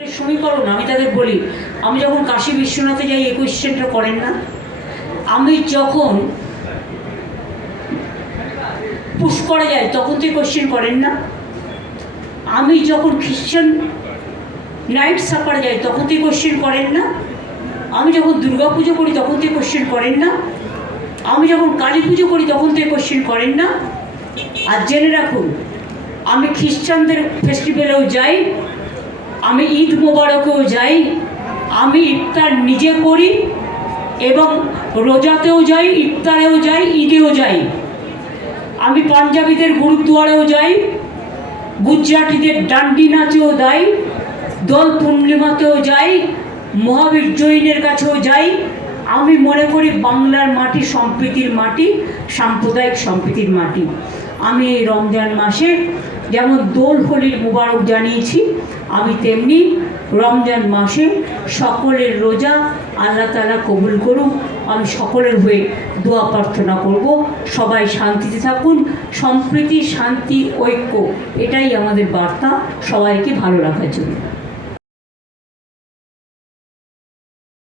সমীকরণ আমি তাদের বলি, আমি যখন কাশী বিশ্বনাথে যাই এই কোয়েশ্চেনটা করেন না, আমি যখন পুষ্করে যাই তখন তো কোয়েশ্চেন করেন না, আমি যখন খ্রিশ্চান নাইট সাপারে যাই তখন তো কোয়েশ্চেন করেন না, আমি যখন দুর্গা পুজো করি তখন তো কোয়েশ্চেন করেন না, আমি যখন কালী পুজো করি তখন তো কোয়েশ্চেন করেন না। আর জেনে রাখুন, আমি খ্রিস্টানদের ফেস্টিভ্যালেও যাই, আমি ঈদ মোবারকেও যাই, আমি ইফতার নিজে করি এবং রোজাতেও যাই, ইফতারেও যাই, ঈদেও যাই। আমি পাঞ্জাবিদের গুরুদুয়ারেও যাই, গুজরাটিদের ডান্ডি নাচেও যাই, দোল পূর্ণিমাতেও যাই, মহাবীর জৈনের কাছেও যাই। আমি মনে করি বাংলার মাটি সম্প্রীতির মাটি, সাম্প্রদায়িক সম্প্রীতির মাটি। আমি এই রমজান মাসে যেমন দোল হোলির মুবারক জানিয়েছি, আমি তেমনি রমজান মাসে সকলের রোজা আল্লাহ তাআলা কবুল করুক। আমি সকলের হয়ে দোয়া প্রার্থনা করব, সবাই শান্তিতে থাকুন। সম্প্রীতি, শান্তি, ঐক্য, এটাই আমাদের বার্তা সবাইকে ভালো রাখার জন্য।